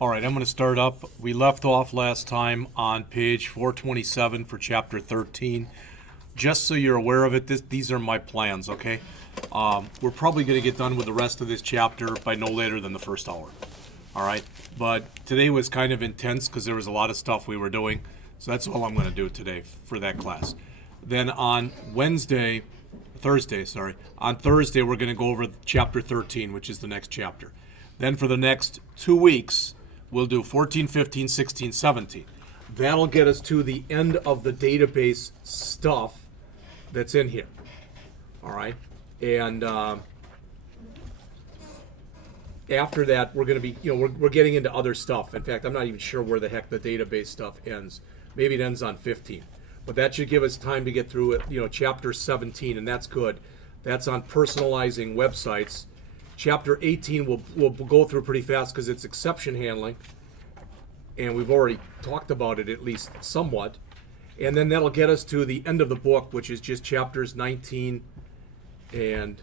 All right, I'm going to start up. We left off last time on page 427 for chapter 13. Just so you're aware of it, these are my plans, okay? We're probably going to get done with the rest of this chapter by no later than the first hour. All right, but today was kind of intense because there was a lot of stuff we were doing. So that's all I'm going to do today for that class. Then on Thursday, we're going to go over chapter 13, which is the next chapter. Then for the next 2 weeks, we'll do 14, 15, 16, 17. That'll get us to the end of the database stuff that's in here. All right? And after that, we're going to be, we're getting into other stuff. In fact, I'm not even sure where the heck the database stuff ends. Maybe it ends on 15. But that should give us time to get through it, chapter 17, and that's good. That's on personalizing websites. Chapter 18 we'll go through pretty fast because it's exception handling, and we've already talked about it at least somewhat. And then that'll get us to the end of the book, which is just chapters 19 and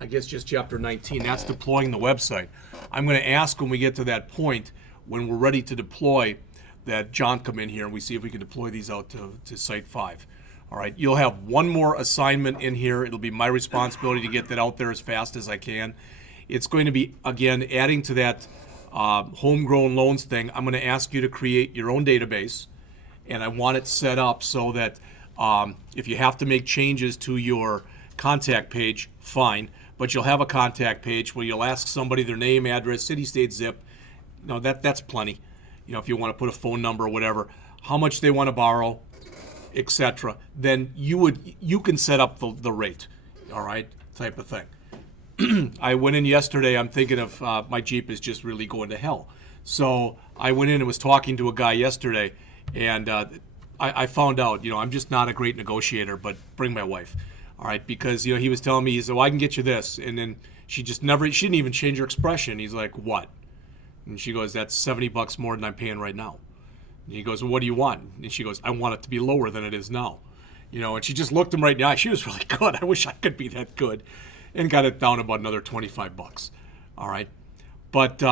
I guess just chapter 19. That's deploying the website. I'm going to ask when we get to that point, when we're ready to deploy, that John come in here and we see if we can deploy these out to Site 5. All right, you'll have one more assignment in here. It'll be my responsibility to get that out there as fast as I can. It's going to be, again, adding to that homegrown loans thing. I'm going to ask you to create your own database, and I want it set up so that if you have to make changes to your contact page, fine, but you'll have a contact page where you'll ask somebody their name, address, city, state, zip. No, that's plenty. If you want to put a phone number or whatever, how much they want to borrow, etc. Then you can set up the rate, all right, type of thing. I went in yesterday. I'm thinking of my Jeep is just really going to hell. So I went in and was talking to a guy yesterday, and I found out, I'm just not a great negotiator, but bring my wife, all right, because he was telling me, he said, well, I can get you this, and then she didn't even change her expression. He's like, what? And she goes, that's $70 more than I'm paying right now. And he goes, well, what do you want? And she goes, I want it to be lower than it is now. And she just looked him right in the eye. She was really good. I wish I could be that good. And got it down about another $25. All right. But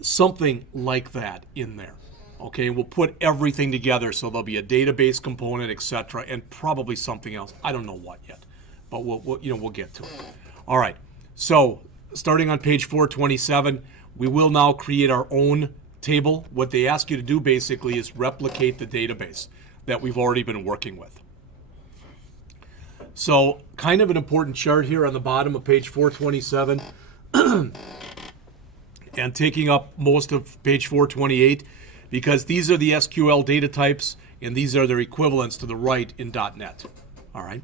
something like that in there. Okay. We'll put everything together so there'll be a database component, etc., and probably something else. I don't know what yet. But we'll get to it. All right. So starting on page 427, we will now create our own table. What they ask you to do basically is replicate the database that we've already been working with. So kind of an important chart here on the bottom of page 427 and taking up most of page 428 because these are the SQL data types and these are their equivalents to the right in .NET. All right.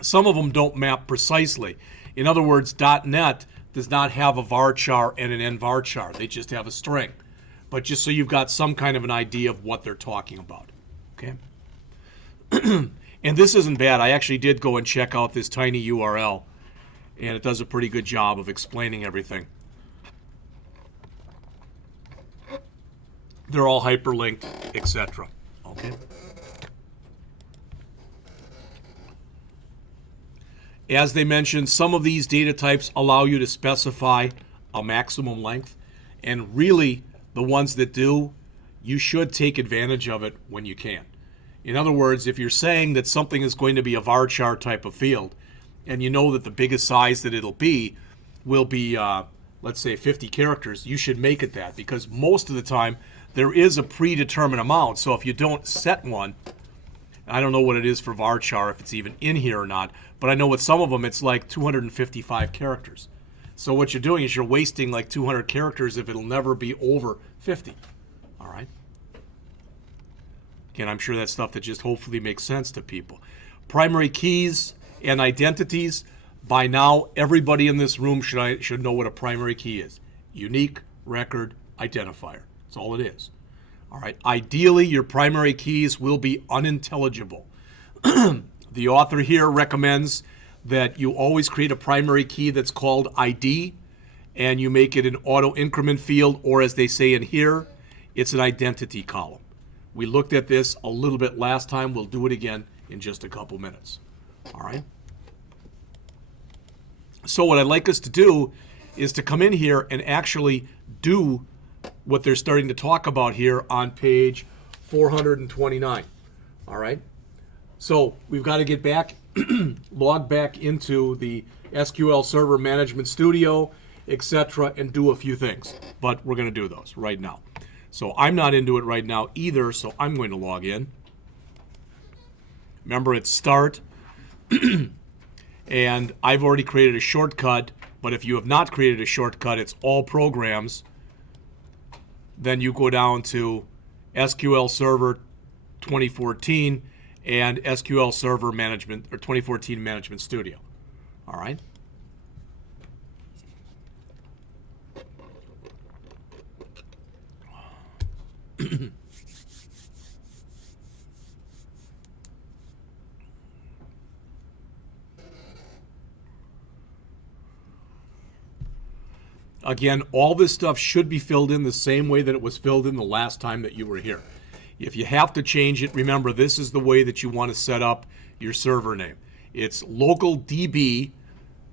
Some of them don't map precisely. In other words, .NET does not have a varchar and an nvarchar. They just have a string. But just so you've got some kind of an idea of what they're talking about. Okay? And this isn't bad. I actually did go and check out this tiny URL, and it does a pretty good job of explaining everything. They're all hyperlinked, etc. Okay? As they mentioned, some of these data types allow you to specify a maximum length, and really the ones that do, you should take advantage of it when you can. In other words, if you're saying that something is going to be a varchar type of field, and you know that the biggest size that it'll be will be, let's say, 50 characters, you should make it that, because most of the time there is a predetermined amount. So if you don't set one, I don't know what it is for varchar, if it's even in here or not, but I know with some of them it's like 255 characters. So what you're doing is you're wasting like 200 characters if it'll never be over 50. All right? Again, I'm sure that's stuff that just hopefully makes sense to people. Primary keys and identities. By now, everybody in this room should know what a primary key is. Unique record identifier. That's all it is. All right. Ideally, your primary keys will be unintelligible. The author here recommends that you always create a primary key that's called ID, and you make it an auto increment field, or as they say in here, it's an identity column. We looked at this a little bit last time. We'll do it again in just a couple minutes. All right. So what I'd like us to do is to come in here and actually do what they're starting to talk about here on page 429. All right? So we've got to get back, log back into the SQL Server Management Studio, etc., and do a few things. But we're going to do those right now. So I'm not into it right now either, so I'm going to log in. Remember, it's start. And I've already created a shortcut, but if you have not created a shortcut, it's all programs. Then you go down to SQL Server 2014 and SQL Server Management, or 2014 Management Studio. All right? Again, all this stuff should be filled in the same way that it was filled in the last time that you were here. If you have to change it, remember this is the way that you want to set up your server name. It's local DB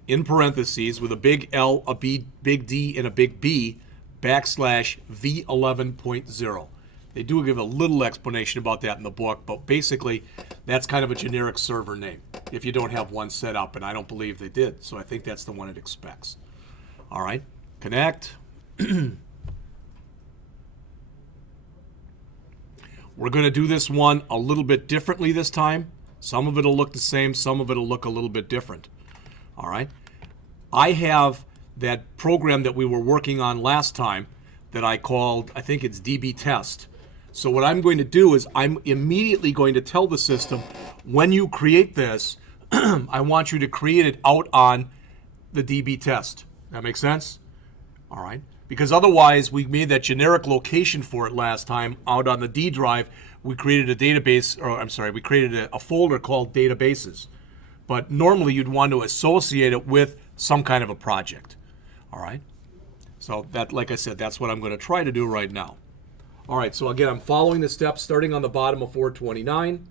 in parentheses with a big L, a B, big D, and a big B backslash V11.0. They do give a little explanation about that in the book, but basically that's kind of a generic server name if you don't have one set up, and I don't believe they did, so I think that's the one it expects. All right, connect. We're going to do this one a little bit differently this time. Some of it will look the same, some of it will look a little bit different. All right, I have that program that we were working on last time that I called, I think it's DB test. So what I'm going to do is I'm immediately going to tell the system, when you create this, I want you to create it out on the DB test. That makes sense? All right. Because otherwise, we made that generic location for it last time out on the D drive. We created a database, or I'm sorry, we created a folder called databases. But normally you'd want to associate it with some kind of a project. All right. So that, like I said, that's what I'm going to try to do right now. All right, so again, I'm following the steps starting on the bottom of 429.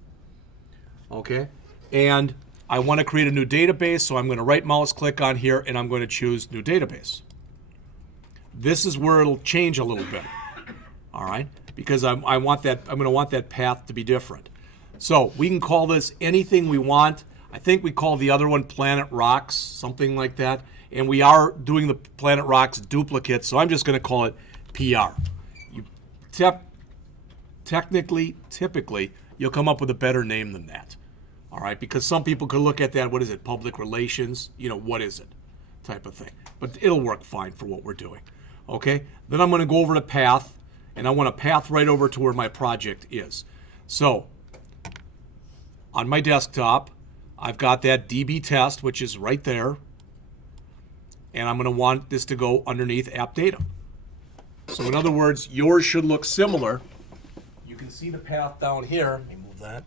Okay, and I want to create a new database, so I'm going to right mouse click on here and I'm going to choose new database. This is where it'll change a little bit. All right, because I'm going to want that path to be different. So we can call this anything we want. I think we call the other one Planet Rocks, something like that. And we are doing the Planet Rocks duplicate, so I'm just going to call it PR. Typically, you'll come up with a better name than that. All right, because some people could look at that, what is it, public relations, what is it, type of thing. But it'll work fine for what we're doing. Okay, then I'm going to go over to path, and I want to path right over to where my project is. So, on my desktop, I've got that DB test, which is right there, and I'm going to want this to go underneath app data. So in other words, yours should look similar. You can see the path down here. Let me move that.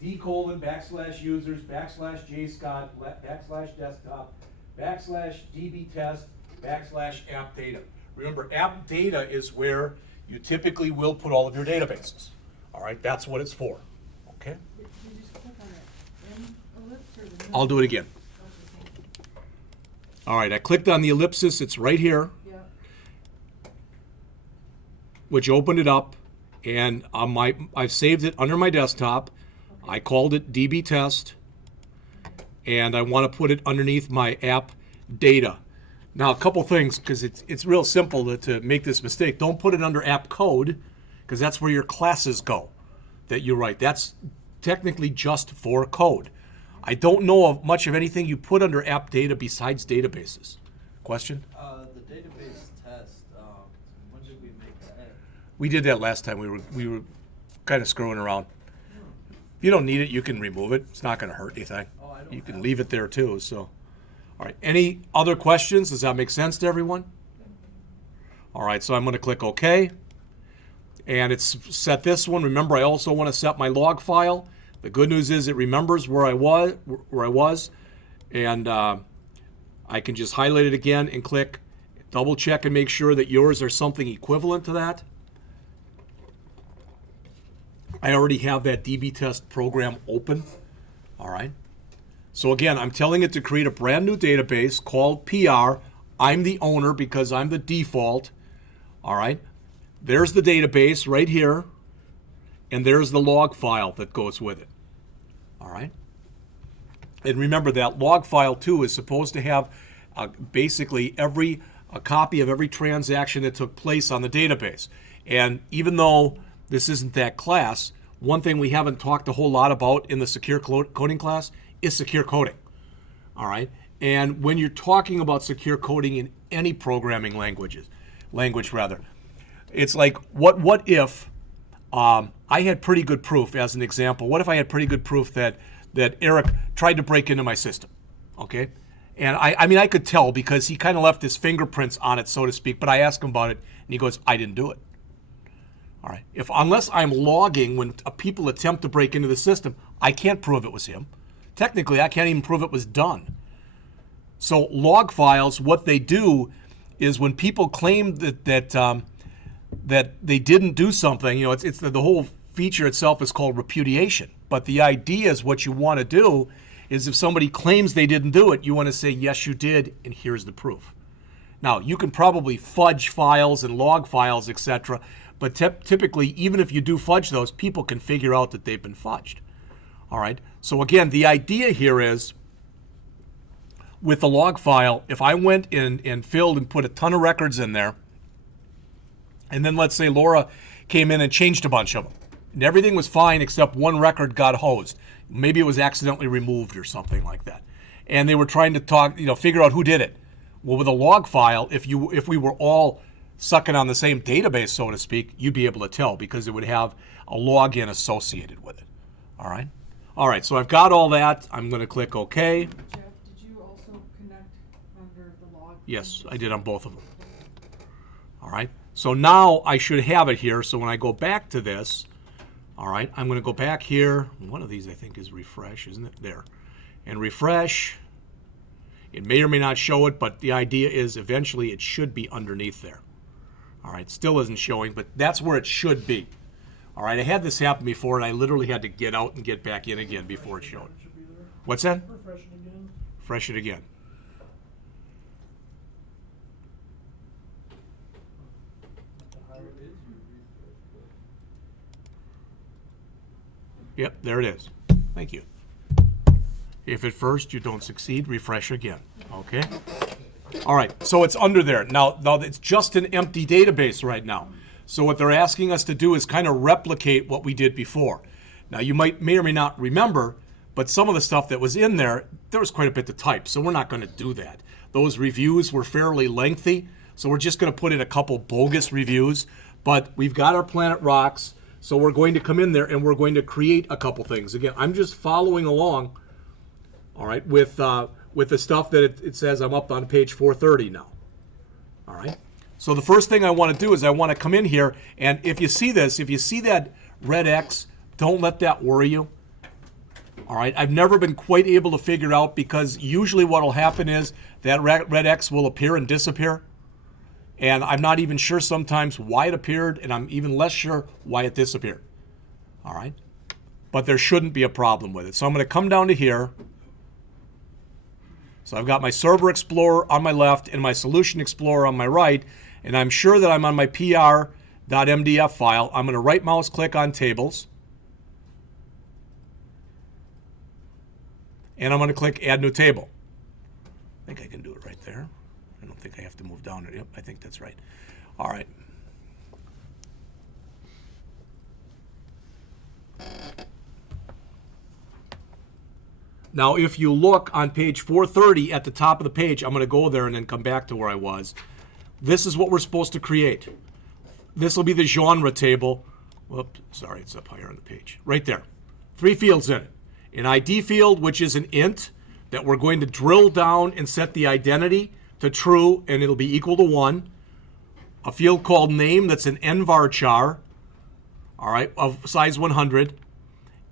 D:\users /JScott /desktop /DB test /app data. Remember, app data is where you typically will put all of your databases. All right, that's what it's for. Okay? You just click on it. Ellipse or the I'll do it again. All right, I clicked on the ellipsis. It's right here. Which opened it up, and I've saved it under my desktop. I called it DB test, and I want to put it underneath my app data. Now, a couple things, because it's real simple to make this mistake. Don't put it under app code, because that's where your classes go that you write. That's technically just for code. I don't know of much of anything you put under app data besides databases. Question? The database test, when did we make that? We did that last time. We were kind of screwing around. If you don't need it, you can remove it. It's not going to hurt anything. You can leave it there too. So, all right. Any other questions? Does that make sense to everyone? All right. So I'm going to click OK, and it's set this one. Remember, I also want to set my log file. The good news is it remembers where I was, and I can just highlight it again and click, double check and make sure that yours are something equivalent to that. I already have that DB test program open. All right. So again, I'm telling it to create a brand new database called PR. I'm the owner because I'm the default. All right. There's the database right here. And there's the log file that goes with it. All right. And remember that log file too is supposed to have basically a copy of every transaction that took place on the database. And even though this isn't that class, one thing we haven't talked a whole lot about in the secure coding class is secure coding. All right. And when you're talking about secure coding in any programming language, it's like what if I had pretty good proof, as an example. What if I had pretty good proof that Eric tried to break into my system, okay? And I mean, I could tell because he kind of left his fingerprints on it, so to speak, but I asked him about it, and he goes, I didn't do it. All right. Unless I'm logging when people attempt to break into the system, I can't prove it was him. Technically, I can't even prove it was done. So log files, what they do is when people claim that they didn't do something, it's the whole feature itself is called repudiation. But the idea is what you want to do is if somebody claims they didn't do it, you want to say, yes, you did, and here's the proof. Now, you can probably fudge files and log files, etc., but typically, even if you do fudge those, people can figure out that they've been fudged. All right? So again, the idea here is, with the log file, if I went in and filled and put a ton of records in there, and then let's say Laura came in and changed a bunch of them, and everything was fine except one record got hosed. Maybe it was accidentally removed or something like that. And they were trying to figure out who did it. Well, with a log file, if we were all sucking on the same database, so to speak, you'd be able to tell because it would have a login associated with it. All right? All right, so I've got all that. I'm going to click OK. Jeff, did you also connect under the log? Yes, I did on both of them. All right? So now I should have it here. So when I go back to this, all right, I'm going to go back here. One of these I think is refresh, isn't it? There. And refresh. It may or may not show it, but the idea is eventually it should be underneath there. All right, still isn't showing, but that's where it should be. All right, I had this happen before, and I literally had to get out and get back in again before it showed. What's that? Refresh it again. Refresh it again. Yep, there it is. Thank you. If at first you don't succeed, refresh again. Okay? All right, so it's under there. Now it's just an empty database right now. So what they're asking us to do is kind of replicate what we did before. Now you may or may not remember, but some of the stuff that was in there was quite a bit to type, so we're not going to do that. Those reviews were fairly lengthy, so we're just going to put in a couple bogus reviews, but we've got our Planet Rocks, so we're going to come in there and we're going to create a couple things. Again, I'm just following along, all right, with the stuff that it says I'm up on page 430 now. All right. So the first thing I want to do is I want to come in here, and if you see this, if you see that red X, don't let that worry you. All right. I've never been quite able to figure out because usually what will happen is that red X will appear and disappear. And I'm not even sure sometimes why it appeared, and I'm even less sure why it disappeared. All right. But there shouldn't be a problem with it. So I'm going to come down to here. So I've got my Server Explorer on my left and my Solution Explorer on my right, and I'm sure that I'm on my PR.mdf file. I'm going to right mouse click on Tables, and I'm going to click Add New Table. I think I can do it right there. I don't think I have to move down. Yep, I think that's right. All right. Now, if you look on page 430 at the top of the page, I'm going to go there and then come back to where I was. This is what we're supposed to create. This will be the genre table. Whoops, sorry, it's up higher on the page. Right there. 3 fields in it. An ID field, which is an int, that we're going to drill down and set the identity to true, and it'll be equal to 1. A field called name, that's an nvarchar, all right, of size 100.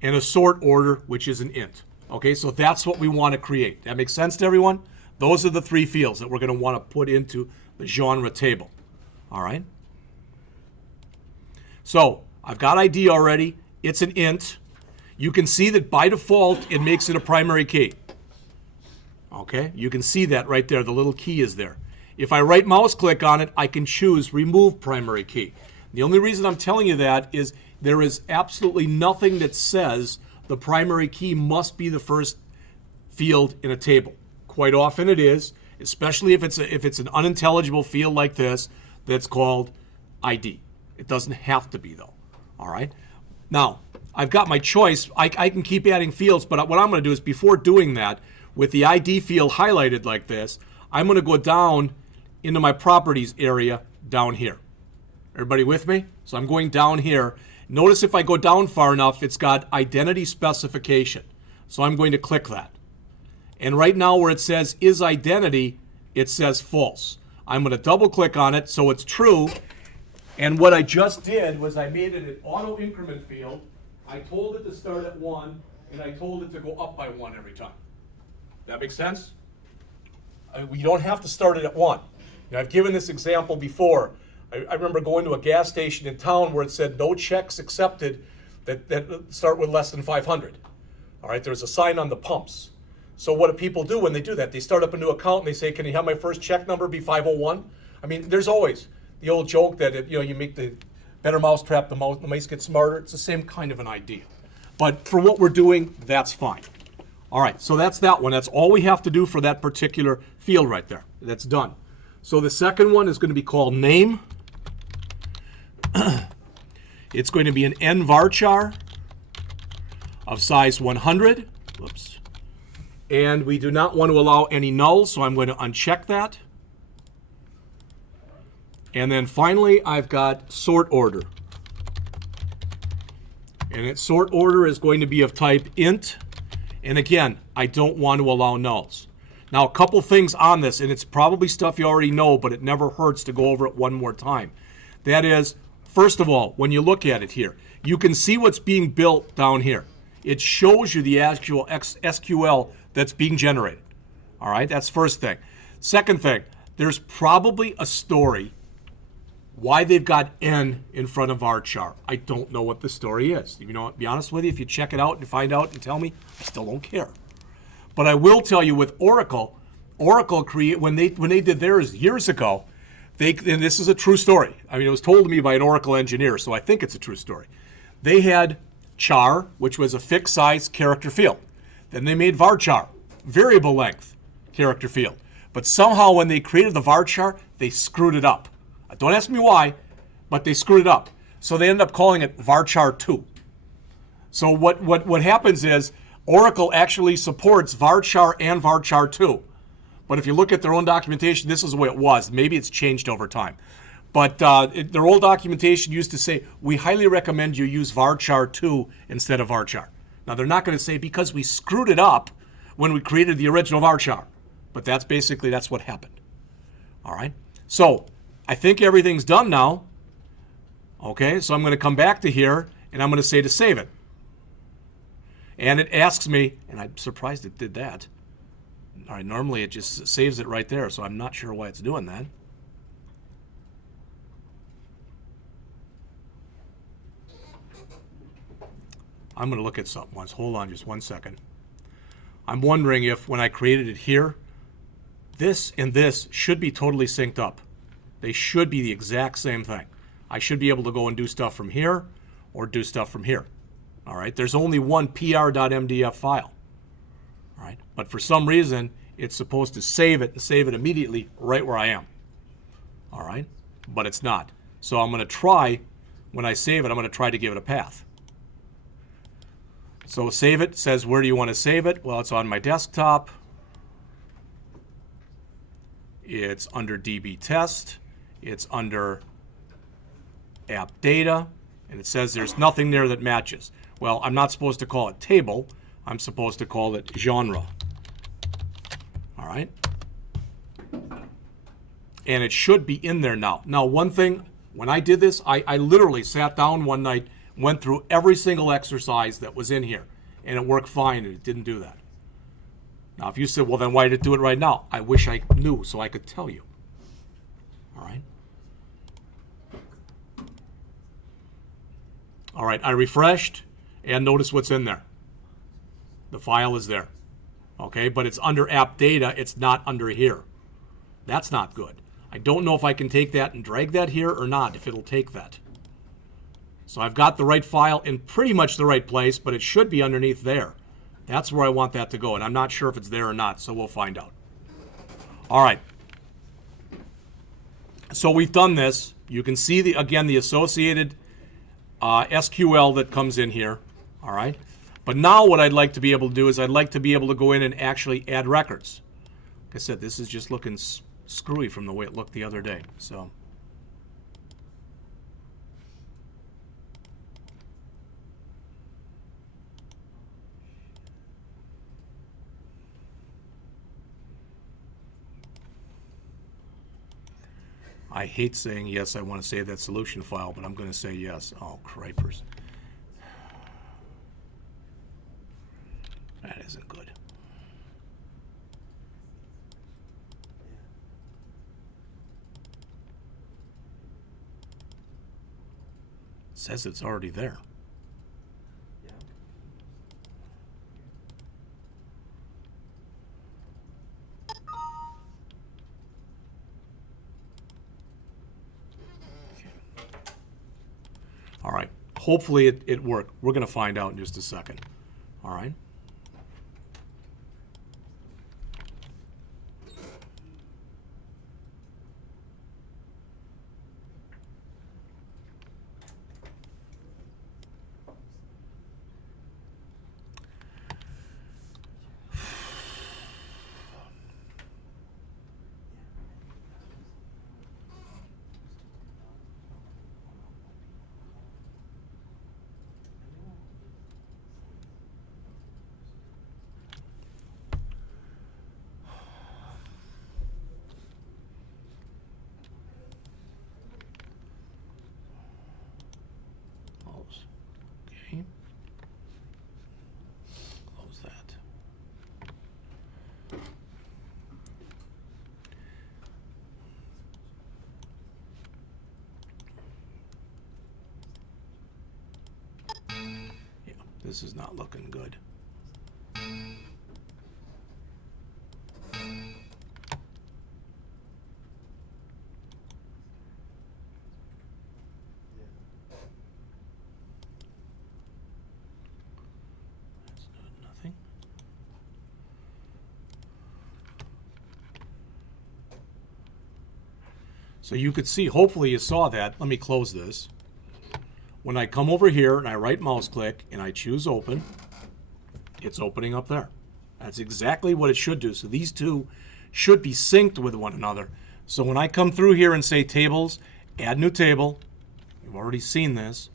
And a sort order, which is an int. Okay, so that's what we want to create. That makes sense to everyone? Those are the 3 fields that we're going to want to put into the genre table. All right? So I've got ID already. It's an int. You can see that by default, it makes it a primary key. Okay, you can see that right there. The little key is there. If I right mouse click on it, I can choose remove primary key. The only reason I'm telling you that is there is absolutely nothing that says the primary key must be the first field in a table. Quite often it is, especially if it's an unintelligible field like this that's called ID. It doesn't have to be though. All right. Now I've got my choice. I can keep adding fields, but what I'm going to do is before doing that, with the ID field highlighted like this, I'm going to go down into my properties area down here. Everybody with me? So I'm going down here. Notice if I go down far enough, it's got identity specification. So I'm going to click that. And right now where it says is identity, it says false. I'm going to double click on it so it's true. And what I just did was I made it an auto increment field. I told it to start at 1, and I told it to go up by 1 every time. That makes sense? You don't have to start it at 1. I've given this example before. I remember going to a gas station in town where it said no checks accepted that start with less than 500. All right, there's a sign on the pumps. So what do people do when they do that? They start up a new account and they say, can you have my first check number be 501? I mean, there's always the old joke that if you make the better mousetrap, the mice get smarter. It's the same kind of an idea. But for what we're doing, that's fine. All right, so that's that one. That's all we have to do for that particular field right there. That's done. So the second one is going to be called name. It's going to be an N varchar of size 100. Whoops. And we do not want to allow any nulls, so I'm going to uncheck that. And then finally, I've got sort order. And its sort order is going to be of type int. And again, I don't want to allow nulls. Now, a couple things on this, and it's probably stuff you already know, but it never hurts to go over it one more time. That is, first of all, when you look at it here, you can see what's being built down here. It shows you the actual SQL that's being generated. All right, that's first thing. Second thing, there's probably a story why they've got N in front of varchar. I don't know what the story is. You know, to be honest with you, if you check it out and find out and tell me, I still don't care. But I will tell you with Oracle when they did theirs years ago, and this is a true story. I mean, it was told to me by an Oracle engineer, so I think it's a true story. They had char, which was a fixed size character field. Then they made varchar, variable length character field. But somehow when they created the varchar, they screwed it up. Don't ask me why, but they screwed it up. So they ended up calling it varchar 2. So what happens is Oracle actually supports varchar and varchar 2. But if you look at their own documentation, this is the way it was. Maybe it's changed over time. But their old documentation used to say, we highly recommend you use varchar 2 instead of varchar. Now, they're not going to say because we screwed it up when we created the original varchar. But that's what happened. All right? So I think everything's done now. Okay, so I'm going to come back to here, and I'm going to say to save it. And it asks me, and I'm surprised it did that. All right, normally it just saves it right there, so I'm not sure why it's doing that. I'm going to look at something once. Hold on just one second. I'm wondering if when I created it here, this and this should be totally synced up. They should be the exact same thing. I should be able to go and do stuff from here or do stuff from here. All right, there's only one pr.mdf file. All right, but for some reason, it's supposed to save it and save it immediately right where I am. All right, but it's not. So I'm going to try, when I save it, I'm going to try to give it a path. So save it, says where do you want to save it? Well, it's on my desktop. It's under DB test. It's under app data. And it says there's nothing there that matches. Well, I'm not supposed to call it table. I'm supposed to call it genre. All right? And it should be in there now. Now, one thing, when I did this, I literally sat down one night, went through every single exercise that was in here, and it worked fine, and it didn't do that. Now, if you said, well, then why did it do it right now? I wish I knew so I could tell you. All right? All right, I refreshed, and notice what's in there. The file is there. Okay, but it's under app data, it's not under here. That's not good. I don't know if I can take that and drag that here or not, if it'll take that. So I've got the right file in pretty much the right place, but it should be underneath there. That's where I want that to go, and I'm not sure if it's there or not, so we'll find out. All right. So we've done this. You can see, again, the associated SQL that comes in here. All right. But now what I'd like to be able to do is I'd like to be able to go in and actually add records. Like I said, this is just looking screwy from the way it looked the other day. So. I hate saying yes, I want to save that solution file, but I'm going to say yes. Oh, cripers. That isn't good. It says it's already there. Yeah. All right. Hopefully it worked. We're going to find out in just a second. All right. Close. Okay. Close that. Yeah, this is not looking good. That's nothing. So you could see, hopefully you saw that. Let me close this. When I come over here and I right mouse click and I choose open, it's opening up there. That's exactly what it should do. So these two should be synced with one another. So when I come through here and say tables, add new table, you've already seen this.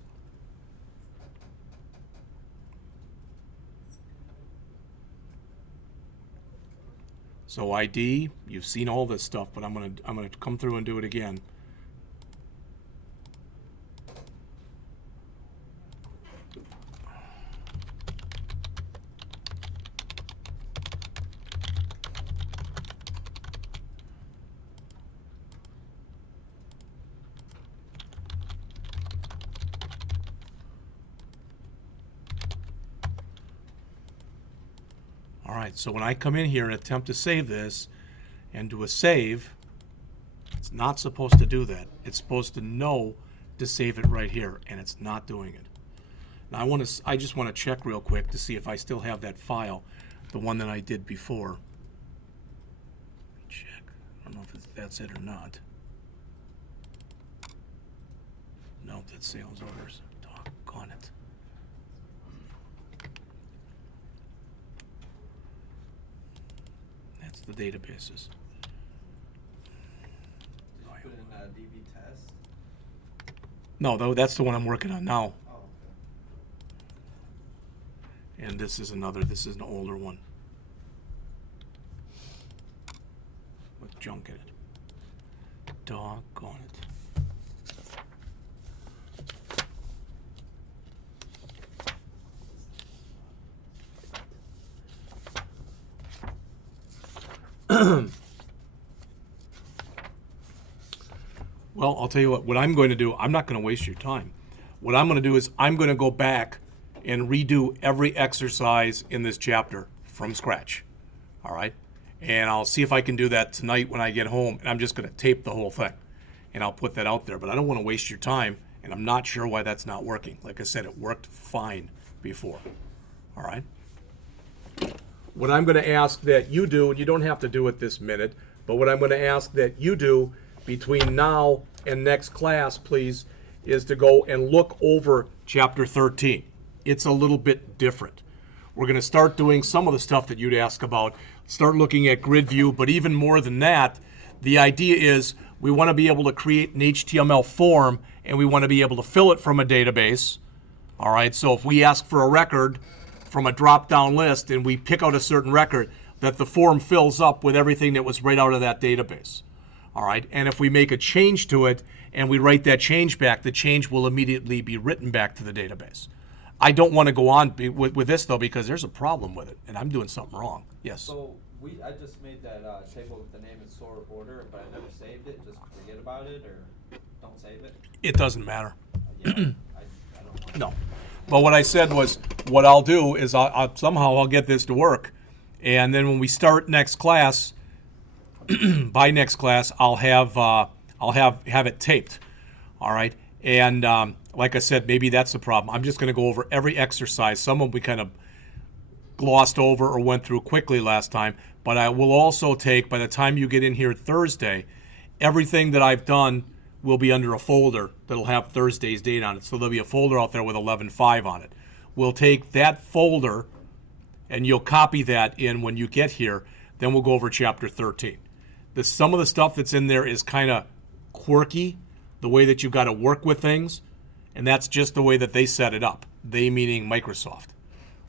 So ID, you've seen all this stuff, but I'm gonna come through and do it again. All right, so when I come in here and attempt to save this and do a save, it's not supposed to do that. It's supposed to know to save it right here, and it's not doing it. Now I just want to check real quick to see if I still have that file, the one that I did before. Let me check. I don't know if that's it or not. Nope, that's sales orders. Doggone it. That's the databases. Did you put in DB test? No, though, that's the one I'm working on now. Oh, okay. And this is an older one. With junk in it. Doggone it. Well, I'll tell you what I'm going to do, I'm not going to waste your time. What I'm going to do is I'm going to go back and redo every exercise in this chapter from scratch. All right. And I'll see if I can do that tonight when I get home. And I'm just going to tape the whole thing. And I'll put that out there. But I don't want to waste your time. And I'm not sure why that's not working. Like I said, it worked fine before. All right. What I'm going to ask that you do, and you don't have to do it this minute, but what I'm going to ask that you do between now and next class, please, is to go and look over Chapter 13. It's a little bit different. We're going to start doing some of the stuff that you'd ask about, start looking at grid view, but even more than that, the idea is we want to be able to create an HTML form and we want to be able to fill it from a database. All right, so if we ask for a record from a drop-down list and we pick out a certain record, that the form fills up with everything that was right out of that database. All right, and if we make a change to it and we write that change back, the change will immediately be written back to the database. I don't want to go on with this, though, because there's a problem with it, and I'm doing something wrong. Yes? So I just made that table with the name in sort order, but I never saved it. Just forget about it or don't save it. It doesn't matter. Yeah, I don't know. No. But what I said was, what I'll do is somehow I'll get this to work, and then when we start next class, by next class, I'll have it taped. All right, and like I said, maybe that's the problem. I'm just going to go over every exercise. Some of them we kind of glossed over or went through quickly last time, but I will also take, by the time you get in here Thursday, everything that I've done will be under a folder that'll have Thursday's date on it. So there'll be a folder out there with 11.5 on it. We'll take that folder and you'll copy that in when you get here. Then we'll go over Chapter 13. Some of the stuff that's in there is kind of quirky, the way that you've got to work with things, and that's just the way that they set it up. They meaning Microsoft.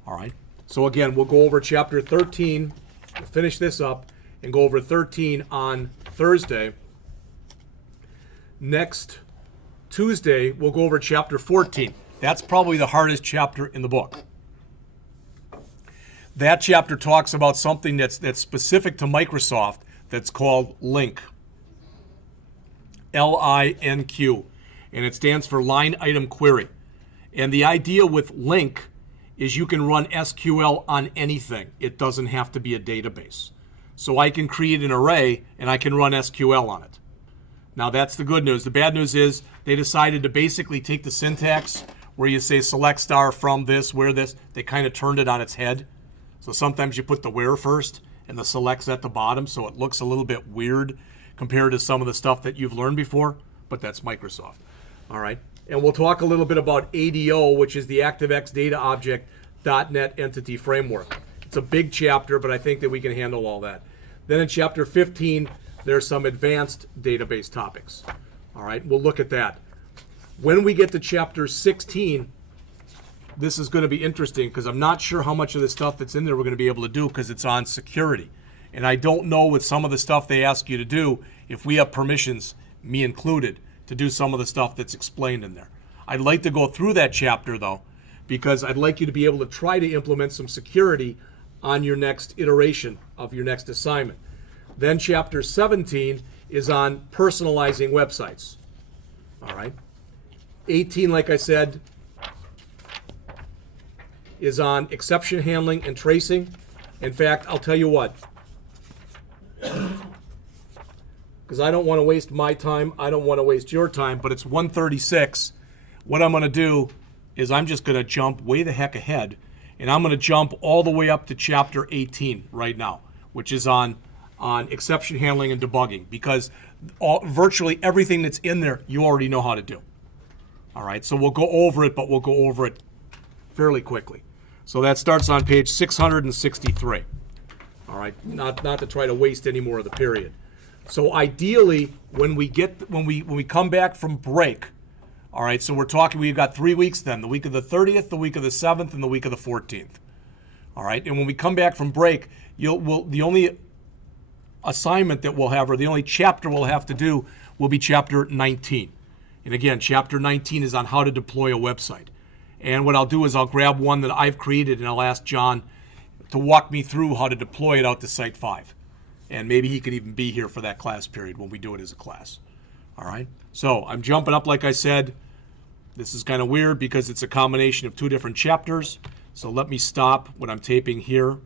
All right. So again, we'll go over Chapter 13, we'll finish this up, and go over 13 on Thursday. Next Tuesday, we'll go over Chapter 14. That's probably the hardest chapter in the book. That chapter talks about something that's specific to Microsoft that's called LINQ. LINQ. And it stands for Line Item Query. And the idea with LINQ is you can run SQL on anything. It doesn't have to be a database. So I can create an array and I can run SQL on it. Now that's the good news. The bad news is they decided to basically take the syntax where you say select star from this, where this, they kind of turned it on its head. So sometimes you put the where first and the select's at the bottom, so it looks a little bit weird compared to some of the stuff that you've learned before, but that's Microsoft. All right. And we'll talk a little bit about ADO, which is the ActiveX Data Object .NET Entity Framework. It's a big chapter, but I think that we can handle all that. Then in Chapter 15, there's some advanced database topics. All right, we'll look at that. When we get to Chapter 16, this is going to be interesting because I'm not sure how much of the stuff that's in there we're going to be able to do because it's on security. And I don't know with some of the stuff they ask you to do if we have permissions, me included, to do some of the stuff that's explained in there. I'd like to go through that chapter, though, because I'd like you to be able to try to implement some security on your next iteration of your next assignment. Then Chapter 17 is on personalizing websites. All right. 18, like I said, is on exception handling and tracing. In fact, I'll tell you what, because I don't want to waste my time, I don't want to waste your time, but it's 1:36. What I'm going to do is I'm just going to jump way the heck ahead, and I'm going to jump all the way up to Chapter 18 right now, which is on exception handling and debugging, because virtually everything that's in there you already know how to do. All right, so we'll go over it, but we'll go over it fairly quickly. So that starts on page 663. All right, not to try to waste any more of the period. So ideally, when we come back from break, all right, so we've got 3 weeks then, the week of the 30th, the week of the 7th, and the week of the 14th. All right, and when we come back from break, the only assignment that we'll have, or the only chapter we'll have to do, will be Chapter 19. And again, Chapter 19 is on how to deploy a website. And what I'll do is I'll grab one that I've created and I'll ask John to walk me through how to deploy it out to Site 5. And maybe he could even be here for that class period when we do it as a class. All right, so I'm jumping up like I said. This is kind of weird because it's a combination of two different chapters. So let me stop what I'm taping here